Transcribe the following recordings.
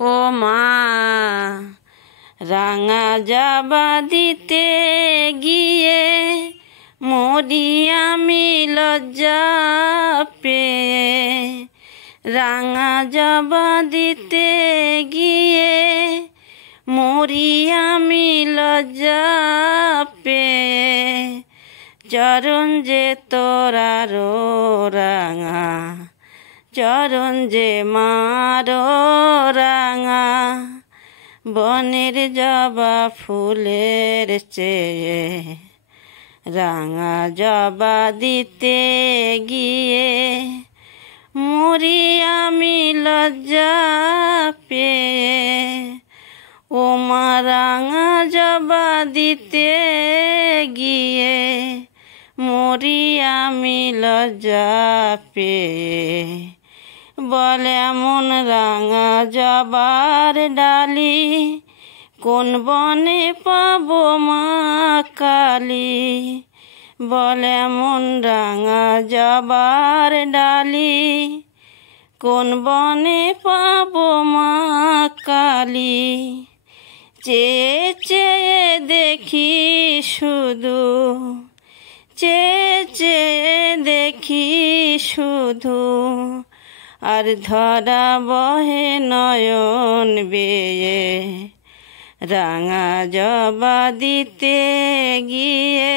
ও মা রাঙা জবা দিতে গিয়ে মরি আমি লজ্জা পেয়ে। রাঙা জবা দিতে গিয়ে মরি আমি লজ্জা পেয়ে। চরণ যে তোরারো রাঙা, চরণ যে মারো রাঙা, বনের জবা ফুলের চেয়ে। রাঙা জবা দিতে গিয়ে মরি আমি লজ্জা পেয়ে। ও মা রাঙা জবা দিতে গিয়ে মরি আমি লজ্জা পেয়ে। বলে এমন রাঙা জবার ডালি কোন বনে পাবো মা কালী। বলে এমন রাঙা জবার ডালি কোন বনে পাবো মা কালী। চেয়ে চেয়ে দেখি শুধু, চেয়ে চেয়ে দেখি শুধু, আর ধরা বহে নয়ন বেয়ে। রাঙা জবা দিতে গিয়ে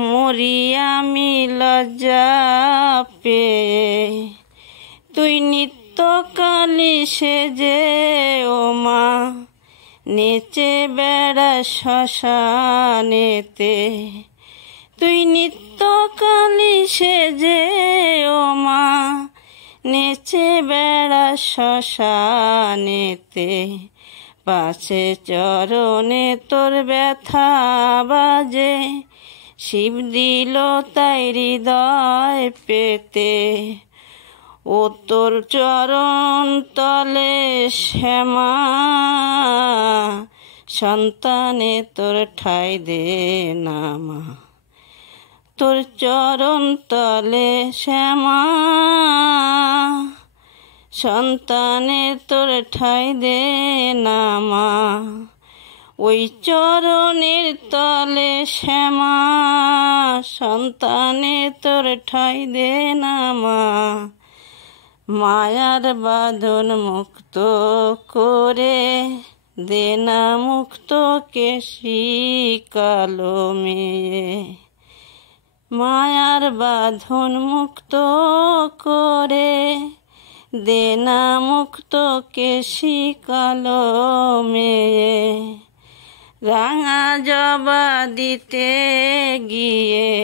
মরি আমি লজ্জা পেয়ে। তুই নিত্যকালী সেজে ও মা নেচে বেড়া শ্মশানেতে। তুই নিত্যকালী সেজে ও মা নেচে বেড়া শ্মশানেতে। পাছে চরণে তোর ব্যথা বাজে, শিব দিল তাই হৃদয় পেতে। ও তোর চরণ তলে শ্যামা সন্তানে তোর ঠাই দে না মা। তোর চরণ তলে শ্যামা সন্তানে তোর ঠাই দে না মা। ওই চরণের তলে শ্যামা সন্তানে তোর ঠাই দে না মা। মায়ার বাঁধন মুক্ত করে দে না মুক্ত কেশি কালো মেয়ে। মায়ার বাঁধন মুক্ত করে দে না মুক্ত কেশি কালো মেয়ে। রাঙা জবা দিতে গিয়ে